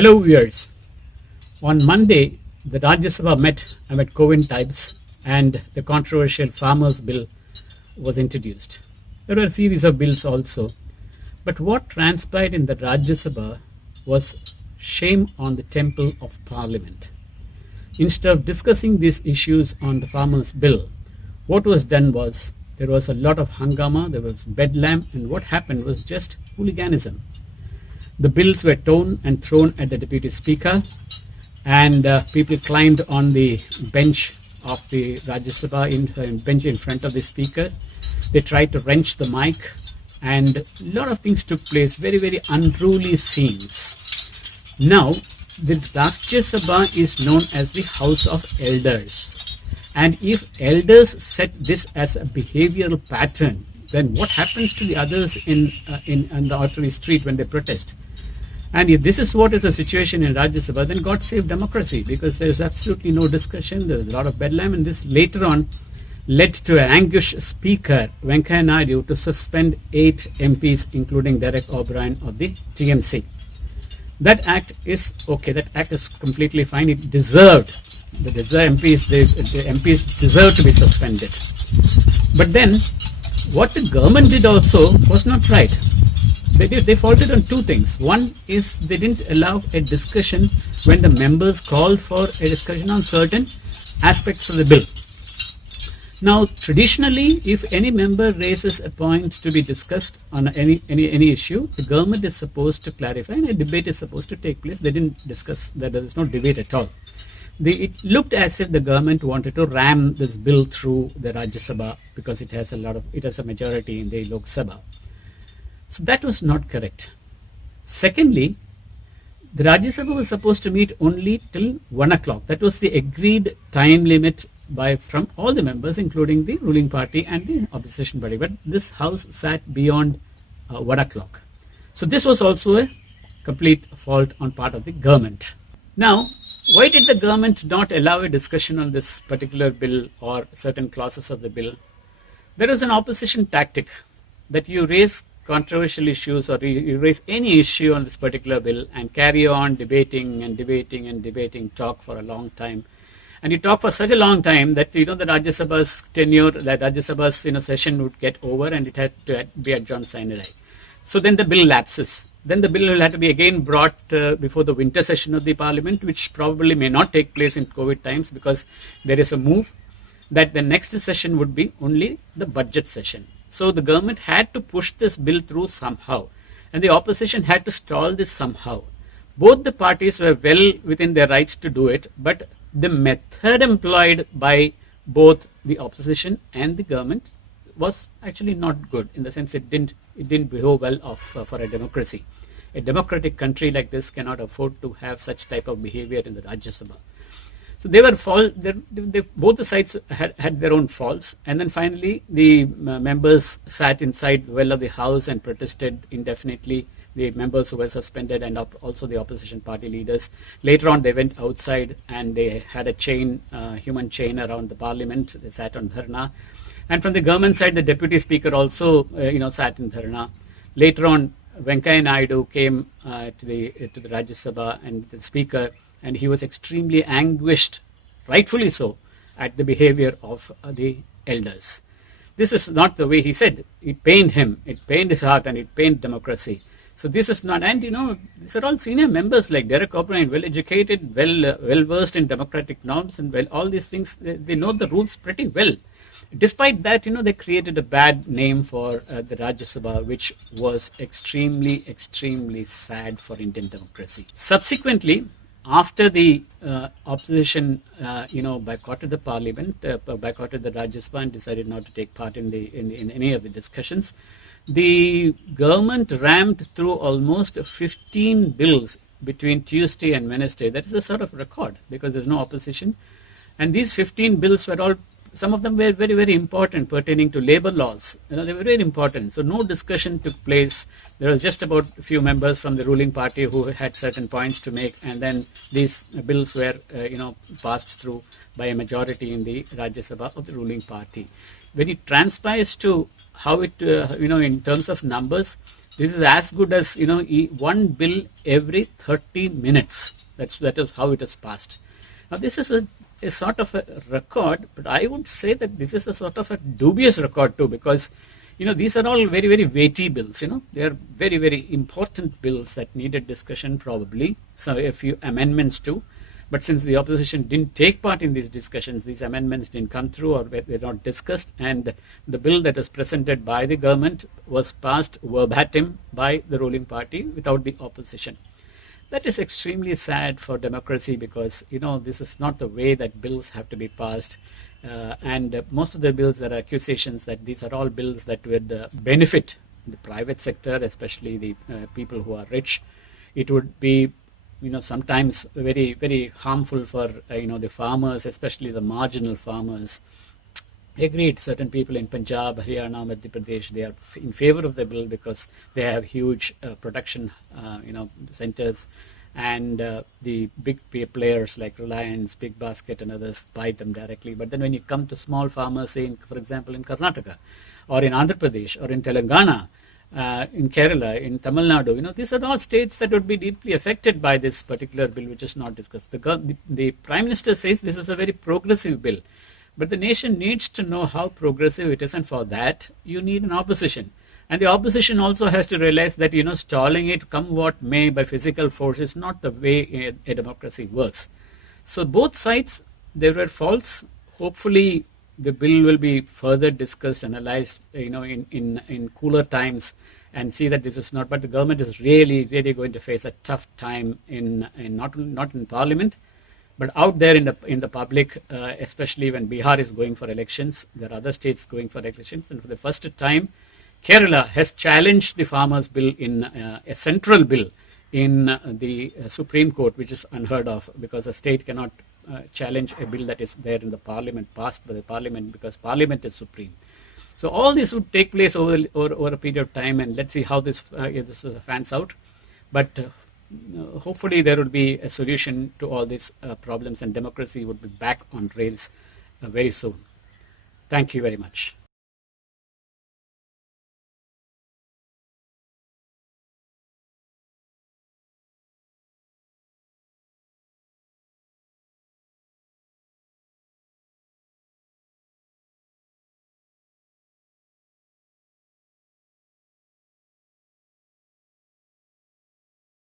Hello viewers. On Monday, the Rajya Sabha met amid COVID times and the controversial Farmers Bill was introduced. There were a series of bills also. But what transpired in the Rajya Sabha was shame on the temple of Parliament. Instead of discussing these issues on the Farmers Bill, what was done was there was a lot of hangama, there was bedlam, and what happened was just hooliganism. The bills were torn and thrown at the Deputy Speaker, and people climbed on the bench of the Rajya Sabha, bench in front of the Speaker. They tried to wrench the mic, and a lot of things took place, very, very unruly scenes. Now, the Rajya Sabha is known as the House of Elders. And if elders set this as a behavioral pattern, then what happens to the others in the artery street when they protest? And if this is what is the situation in Rajya Sabha, then God save democracy, because there is absolutely no discussion. There is a lot of bedlam, and this later on led to an anguished Speaker, Venkaiah Naidu, to suspend 8 MPs, including Derek O'Brien of the TMC. That act is okay. That act is completely fine. It deserved. The MPs deserve to be suspended. But then, what the government did also was not right. They faulted on 2 things. One is they didn't allow a discussion when the members called for a discussion on certain aspects of the bill. Now, traditionally, if any member raises a point to be discussed on any issue, the government is supposed to clarify and a debate is supposed to take place. They didn't discuss that. There is no debate at all. It looked as if the government wanted to ram this bill through the Rajya Sabha because it has a majority in the Lok Sabha. So that was not correct. Secondly, the Rajya Sabha was supposed to meet only till 1 o'clock. That was the agreed time limit from all the members, including the ruling party and the opposition party. But this house sat beyond 1 o'clock. So this was also a complete fault on part of the government. Now, why did the government not allow a discussion on this particular bill or certain clauses of the bill? There is an opposition tactic that you raise controversial issues or you raise any issue on this particular bill and carry on debating, talk for a long time. And you talk for such a long time that the Rajya Sabha's tenure, the Rajya Sabha's session would get over and it had to be adjourned sine die. So then the bill lapses. Then the bill will have to be again brought before the winter session of the Parliament, which probably may not take place in COVID times because there is a move that the next session would be only the budget session. So the government had to push this bill through somehow, and the opposition had to stall this somehow. Both the parties were well within their rights to do it, but the method employed by both the opposition and the government was actually not good, in the sense it didn't behave well for a democracy. A democratic country like this cannot afford to have such type of behavior in the Rajya Sabha. So both the sides had their own faults, and then finally the members sat inside the well of the house and protested indefinitely. The members who were suspended and also the opposition party leaders. Later on, they went outside and they had a human chain around the Parliament. They sat on dharna, and from the government side, the Deputy Speaker also sat in dharna. Later on, Venkaiah Naidu came to the Rajya Sabha and the Speaker, and he was extremely anguished, rightfully so, at the behavior of the elders. This is not the way he said. It pained him, it pained his heart, and it pained democracy. So this is not, and these are all senior members like Derek O'Brien, well educated, well versed in democratic norms, and all these things, they know the rules pretty well. Despite that, they created a bad name for the Rajya Sabha, which was extremely, extremely sad for Indian democracy. Subsequently, after the opposition, boycotted the Parliament, boycotted the Rajya Sabha, and decided not to take part in any of the discussions, the government rammed through almost 15 bills between Tuesday and Wednesday. That is a sort of record because there's no opposition. And these 15 bills were all, some of them were very, very important, pertaining to labor laws. They were very important. So no discussion took place. There was just about a few members from the ruling party who had certain points to make, and then these bills were, passed through by a majority in the Rajya Sabha of the ruling party. When it transpires to how it, in terms of numbers, This is as good as, one bill every 30 minutes. That is how it is passed. Now, this is a sort of a record, but I would say that this is a sort of a dubious record too, because these are all very, very weighty bills. They are very, very important bills that needed discussion probably. So a few amendments too. But since the opposition didn't take part in these discussions, these amendments didn't come through or were not discussed, and the bill that was presented by the government was passed verbatim by the ruling party without the opposition. That is extremely sad for democracy, because this is not the way that bills have to be passed. And most of the bills, there are accusations that these are all bills that would benefit the private sector, especially the people who are rich. It would be sometimes very, very harmful for the farmers, especially the marginal farmers. I agree, certain people in Punjab, Haryana, Madhya Pradesh, they are in favor of the bill because they have huge production centers, and the big players like Reliance, Big Basket and others buy them directly. But then when you come to small farmers, say for example in Karnataka or in Andhra Pradesh or in Telangana, in Kerala, in Tamil Nadu, these are all states that would be deeply affected by this particular bill, which is not discussed. The Prime Minister says this is a very progressive bill, but the nation needs to know how progressive it is, and for that you need an opposition. And the opposition also has to realize that stalling it, come what may, by physical force is not the way a democracy works. So both sides, there were faults. Hopefully the bill will be further discussed, analyzed, in cooler times, and see that this is not. But the government is really, really going to face a tough time in not in Parliament, but out there in the public, especially when Bihar is going for elections. There are other states going for elections, and for the first time, Kerala has challenged the farmers' bill in a central bill in the Supreme Court, which is unheard of, because a state cannot challenge a bill that is there in the Parliament, passed by the Parliament, because Parliament is supreme. So all this would take place over a period of time, and let's see how this fans out. But hopefully there will be a solution to all these problems, and democracy would be back on rails very soon. Thank you very much.